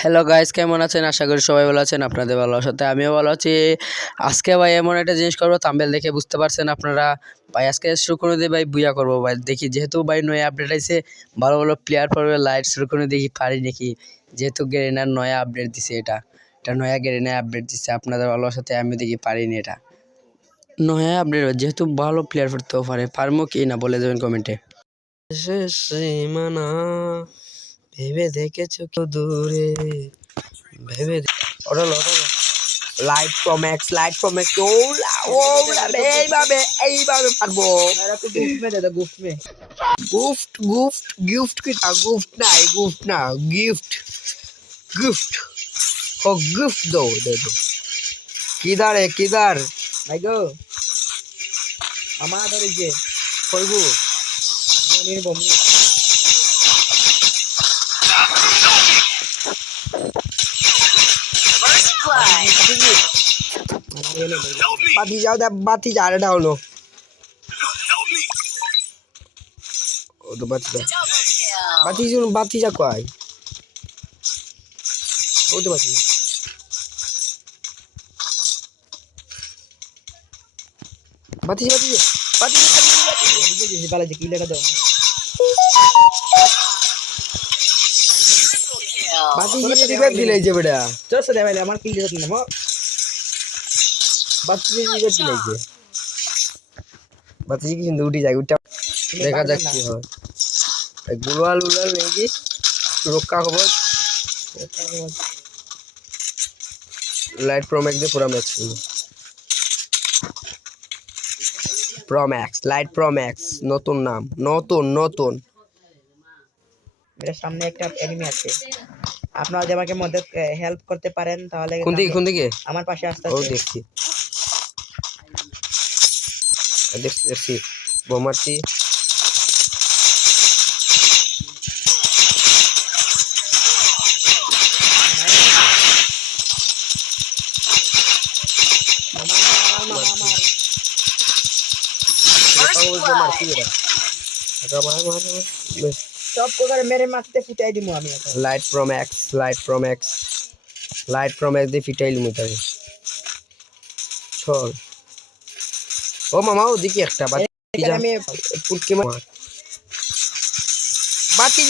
Hello guys, কেমন আছেন? আশা করি সবাই ভালো আছেন। আপনাদের ভালো সাথে আমিও ভালো আছি। আজকে ভাই এমন একটা জিনিস করবো, থাম্বনেল দেখে বুঝতে পারছেন আপনারা। ভাই আজকে শুরু করে দিয়ে ভাই বুয়া করবো ভাই, দেখি যেহেতু ভাই নয়া আপডেট আইছে, ভালো ভালো প্লেয়ার পড়বে, লাইট শুরু করে দেখি পারি নাকি। যেহেতু গেরিনার নয়া আপডেট দিছে, এটা নয়া গেরিনা আপডেট দিচ্ছে, আপনাদের ভালো সাথে আমি দেখি পারিনি। এটা নয়া আপডেট যেহেতু ভালো প্লেয়ার পড়তেও পারবো কি না বলে দেবেন কমেন্টে। সীমানা ভেবে দেখেছো কেউ দূরে, ভেবে ওটালো লাইট প্রো ম্যাক্স এইভাবে পারবো। গিফট কিটা গুফট নাই, গুফট না গিফট, गिफ्ट हो गिफ्ट दो, दे दो। किधर है किधर भाई गो আমার ধরে যে কইবো নিয়ে বমনি বাতি যা রে ডাউলো ও তো বাতি যা কই ও তো বাতি বালা যে কি লেখা দাও বাতি যে দিবে দিলাই যে বেটা চল দে ভাই আমার কিল দিতে না মো বাতি যে দিবে দিলাই যে বাতি কি কিন্তু উঠি যায়, উঠা দেখা যাক কি হয়। গুলাল উলাল নেকি রক্ষা খবর লাইট প্রো ম্যাক্স দিয়ে পুরো match pro max light pro max নতুন নাম, নতুন এর সামনে একটা এনিমি আছে, আপনারা যদি আমাকে মদত হেল্প করতে পারেন তাহলে কোন দিকে আমার পাশে আসতে ও দেখছি বোমারছি সব করে মেরে মারতে ফুটাই দিমু আমি এখন। লাইট প্রো ম্যাক্স দিয়ে ফিটাই লিমু তাই চল। ও মামা ওদিকে একটা বাতি আমি পুটকে মার বাতি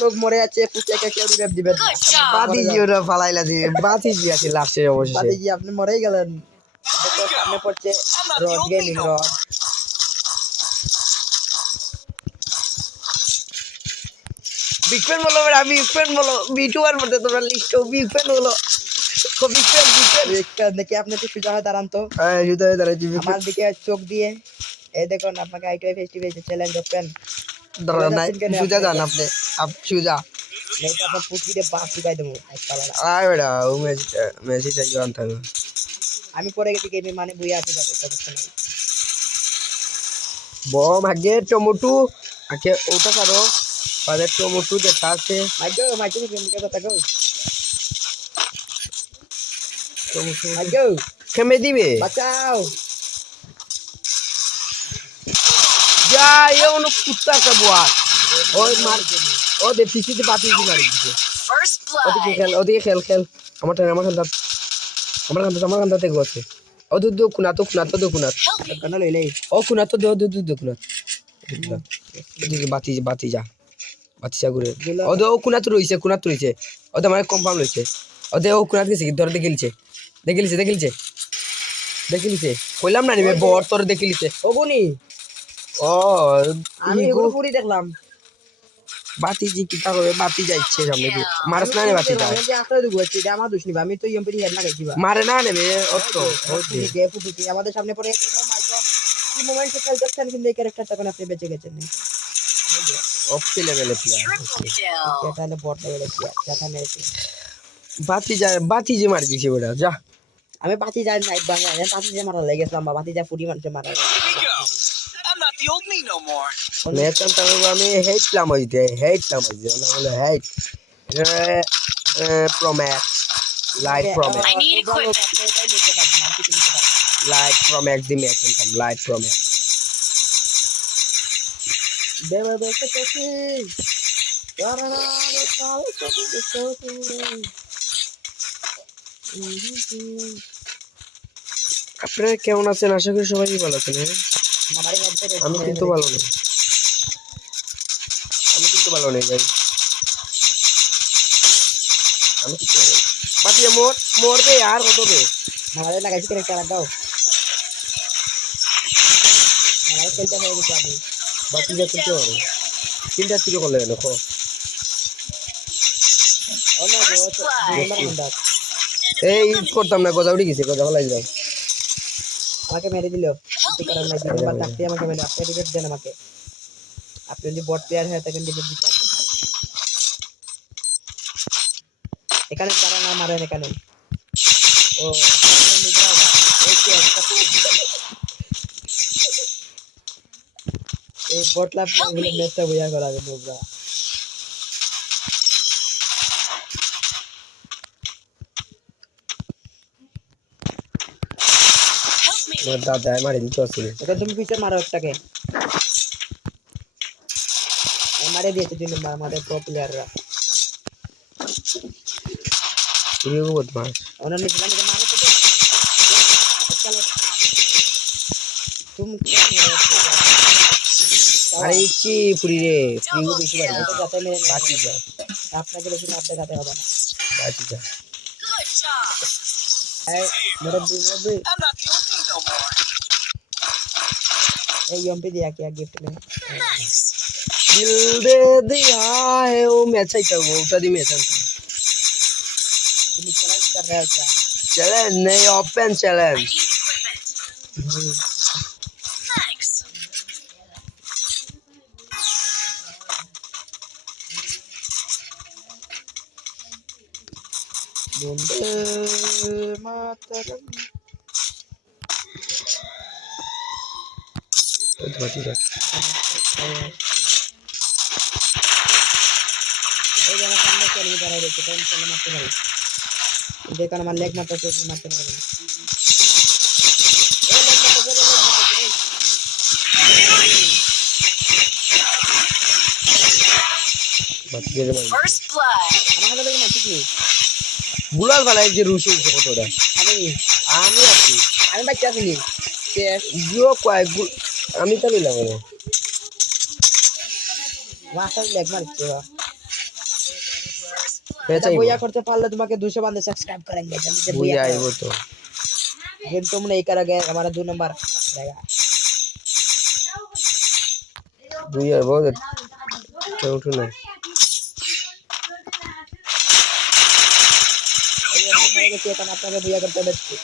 লোক মরে আছে, কেউ রিভাইভ দিবেন বাতিজিওরা ফালাইলা দিয়ে বাতিজি আছে লাস্টের অবশেষে। বাতিজি আপনি মরেই গেলেন। দেখো সামনে পড়ছে rod gaming rod. Big fan বলো বেটা, বিগ ফ্যান বলো, বিটুয়ার মধ্যে তোমরা লিস্ট বিগ ফ্যান বলো, বিগ ফ্যান দেখি আপনি একটু সোজা হয়ে দাঁড়ান তো। হ্যাঁ সোজা হয়ে দাঁড়াচ্ছি আমার দিকে চোখ দিয়ে এই দেখুন, আপনাকে আইটিআই ফেস্টিভ্যাল চ্যালেঞ্জ ওপেন দাঁড়ান নাই সোজা যান আপনি সোজা नहीं तो अपन पूछ के बात सिखाई दूंगा আয় বেটা ও মেসিটা জান থাকবে। আমি পরে গেছি গেমে মানে বুইয়া আছে যাবে সমস্যা নাই। বম আগে টমেটো আগে ওটা করো পরে টমেটো যেটা আছে মাইগো গেম কথা গো টমেটো মাইগো কেমে দিবে বাঁচাও যা এওনো কুত্তা কা বুয়া ওই মার ও দে ফিসিতে পাতি দি মারি দিছে। ওদিকে খেল আমার কান্দাতে গেছে ও দুধ কুনা তো কানা লইলে ও কুনা তো দুধ কুনা এদিকে বাতি যা ঘুরে ও কুনা তো রইছে ও তো আমার কম্পাউন্ড রইছে ও কুনা গেছে কি ধরে দেখিলিছে কইলাম না নিবে বর তোর দেখিলিছে ও বনি ও আমি পুরি দেখলাম বাতিজি কি তা হবে বাতি যাচ্ছে সামনে দিয়ে মারস না রে বাতি যা আমি যে আখড়া দুগো আছে এটা আমার দোষ নিবা, আমি তো এমপি হেড লাগাইছি বা মারে না নেবে ও যে ফুটুকি আমাদের সামনে পড়ে ও মাই গড কি মোমেন্টে খেলতেছেন, কিন্তু এই ক্যারেক্টারটা কোন আপনি বেঁচে গেছেন অফ লেভেলে প্লেয়ার এটা হলো বট লেভেলে প্লেয়ার কথা মেরেছে বাতি যে মার দিছে ওটা যা আমি বাতি যাই নাইট বাংলা আমি বাতি যে মারা লেগেছিলাম বা বাতি যা ফুটি মানুষে মারা ম্যাচ আনতে আমি হেইটলাম হইতে না বলে hate pro max light pro max light pro max the match আনতাম লাইট প্রো ম্যাক্স দেবে দেখতে দেখি আপনারা কেমন আছেন? আশা করি সবাই ভালো আছেন। আমি কিন্তু ভালো নেই ভাই। আমি কিন্তু বাতিয়ে মরবে আর কত বে আমাদের লাগাইছি করে চালা দাও আমাদের খেলতে হয়ে গেছে আমি বাতি যা কিন্তু হবে তিনটা থেকে করলে দেখো অন্য এই ইউজ করতাম না, কথা উঠে গেছে, কথা বলাই যাও। আমাকে মেরে দিল কিছু করার নাই, দুই নম্বর থাকতে আমাকে মেরে আপনি রিপোর্ট দেন আমাকে। আপনি যদি বট প্লেয়ার হয়ে থাকেন রিপোর্ট দিতে আসেন। এখানে যারা না মারেন এখানে ও এই বট লাভ ম্যাচটা বুঝা করাবে নোবরা। দাদা মারি দিতে আসছিল। এখন তুমি পিছে মারো একটাকে, মারে দিয়েছে 2 নম্বর আমাদের প্রো প্লেয়াররা। তুমি বহুত মার ওনার নিচে মারো তো চলো তুমি আরে কি পুরি রে পিঙ্গু বেশি বাড়ি যাতে মেরে বাঁচি যা আপনাকে বেশি না আপনি যাতে হবে না। বাঁচি যা এই मेरे भी এই एमपी दिया क्या गिफ्ट में दिल दे दिया है वो मैच आई था, वो उठा दी मैच आंता तुम चैलेंज कर रहे हो क्या? चैलेंज नहीं, ओपन चैलेंज। वंदे मातरम तो बाकी जा এই জায়গা সামনে চলে দাঁড়ায় রয়েছে, টাইম চলে মারতে পারি। দেখো আমার লেগ মারতে মারতে পারবে না। बाकी के मार আমার হাতে দেখো মারতে কি बुलाल वाला है जे रूसी से फोटो दा আমি আমি আছি আমি বাচ্চা আছি শেষ জিও কয় আমি তো নিলাম না রাস্তা লেগ মারছে বা পেছাই এটা বইয়া করতে পারলে তোমাকে 200 বান্দে সাবস্ক্রাইব করেंगे जल्दी से বইয়া আইবো তো लेकिन तुम नहीं करोगे हमारा 2 नंबर रहेगा। বইয়া আইবো তো উঠো না ये मेरे के कान आपने भैया करते बच्चे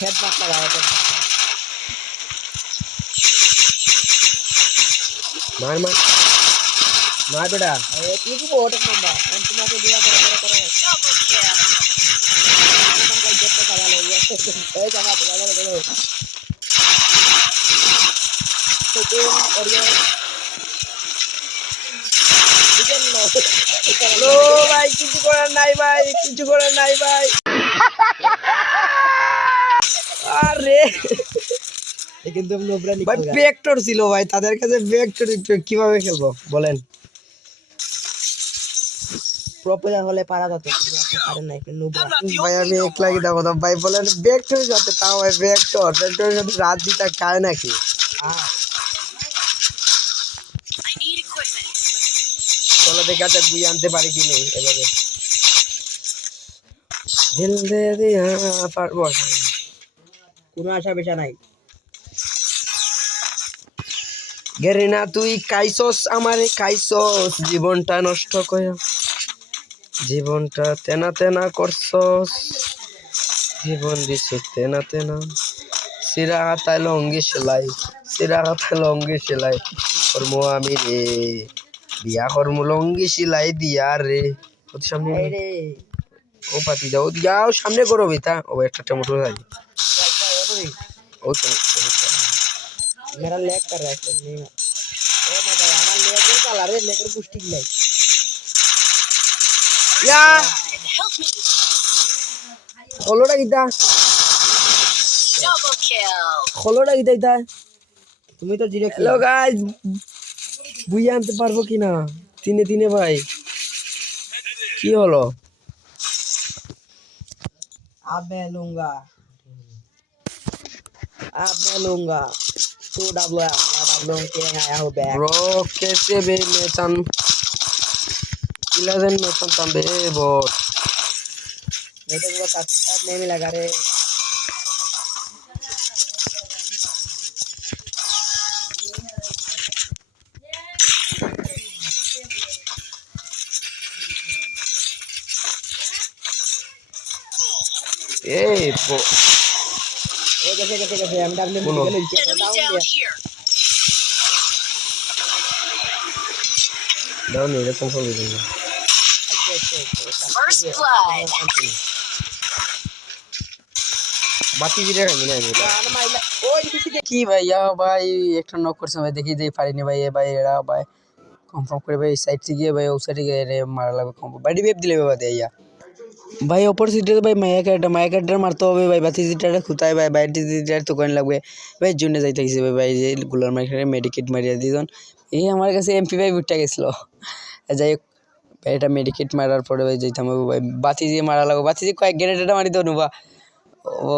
हेड मार लगाया तो मार मार मार बेटा ये की बोट नंबर हम तुम्हारे भैया करे हम का जेट का वाला ये ए जगह बोलो तो और ये लो भाई কিছু করার নাই ভাই, কিছু করার নাই ভাই। আরে लेकिन तुम नोबरा ভাই निकल गए ভেক্টর ছিল ভাই, তাদের কাছে ভেক্টর কিভাবে খেলবো বলেন? प्रो प्लेयर হলে পারা যেত কিন্তু আপনি পারেন না একটু নोबरा ভাই আমি একলা কি দেখো তো ভাই বলেন ভেক্টর সাথে তাও ভাই ভেক্টরের সাথে রাত জিতা খায় নাকি? हां চলো দেখাতে বুই আনতে পারি কি নেই এবারে দিল দে দিয়া পারবো না। কোনো আশা বেশা নাই গেরিনা তুই কাইছস আমারে কাইছস জীবনটা নষ্ট কইয়া জীবনটা তেনা তেনা করছস জীবন দিছস তেনা তেনা সিরা হাতায় লঙ্গি সেলাই কর্ম আমি রে বিয়া কর্ম লঙ্গি সেলাই দিয়া রে ওর সামনে এই রে ও পাতি যাও যাও সামনে করো বেটা ও একটা টমেটো যাই ও मेरा लैग कर रहा है इसमें नहीं ओ मैं भाई हमारा लैग कर काला रे लैग कर पुष्टि लाई या खोलोड़ा कितना खोलोड़ा कितना তুমি তো জিরো হ্যালো গাইস, বুইয়া আনতে পারবো কিনা? তিনে তিনে ভাই, কি হলো? अब मैं लूंगा तू डब्ल्यू मैं डब्ल्यू के आया हूं बैक ব্রো কেসে বে মেচান কিলাজেন মেচান তাম্বে বট मैं तो वो साथ नहीं लगा रे এই ये कैसे हम डब्ल्यू बोलो। निकल के डाउन दिया ডাউন এরকম হবে না। फर्स्ट ब्लड বাতি জিরে খাই না আমি। गाना माइला ओए किसी दे কি ভাইয়া ভাই একটা নক করছে ভাই দেখি যে পারিনি ভাই এ ভাই এরা ভাই কনফার্ম করে ভাই সাইড থেকে গিয়ে ভাই ও সাইডে গিয়ে রে মারা লাগবে কনফার্ম বাড়ি বেপ দিলে বাবা দেয়া ভাই অপরচুনিটি ভাই মায়া ক্যারেক্টার মারতে হবে ভাই বাতিজিটারে খুঁতায় ভাই বাতিজিটারে তো কোন লাগবে ভাই জন্য যাইতে গেছে ভাই যে গুলার মার্কেটে মেডিকেট মারিয়া দিজন এই আমার কাছে এমপি ভাই উঠে গেছিল যাই হোক ভাই এটা মেডিকেট মারার পরে ভাই যাইতাম ভাই বাতিজি মারা লাগবে বাতিজি কয়েক গ্রেনেডটা মারি তো নুবা ও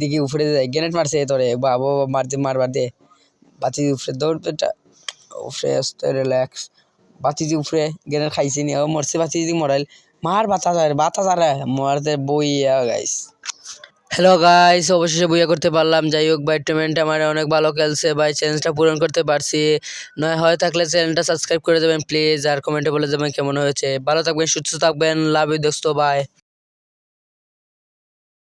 দিকে উপরে যায় গ্রেনেড মারছে তোরে বাবা মারবার দে বাতিজি উপরে দৌড় উপরে আসতে রিল্যাক্স বাতিজি উপরে গ্রেনেড খাইছে নি ও মরছে বাতিজি মরাইল মার বাতাস মারতে বইয়া গাইস হ্যালো গাইস অবশেষে বইয়া করতে পারলাম যাই হোক ভাই টুর্নামেন্ট আমার অনেক ভালো খেলছে ভাই চ্যালেঞ্জটা পূরণ করতে পারছি নয় হয় থাকলে চ্যানেলটা সাবস্ক্রাইব করে দেবেন প্লিজ আর কমেন্টে বলে দেবেন কেমন হয়েছে ভালো থাকবেন সুস্থ থাকবেন লাভ ইউ দোস্ত বাই